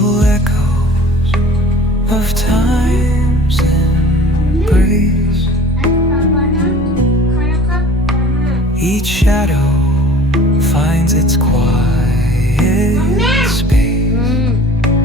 Gentle echoes of time's embrace. Each shadow finds its quiet space.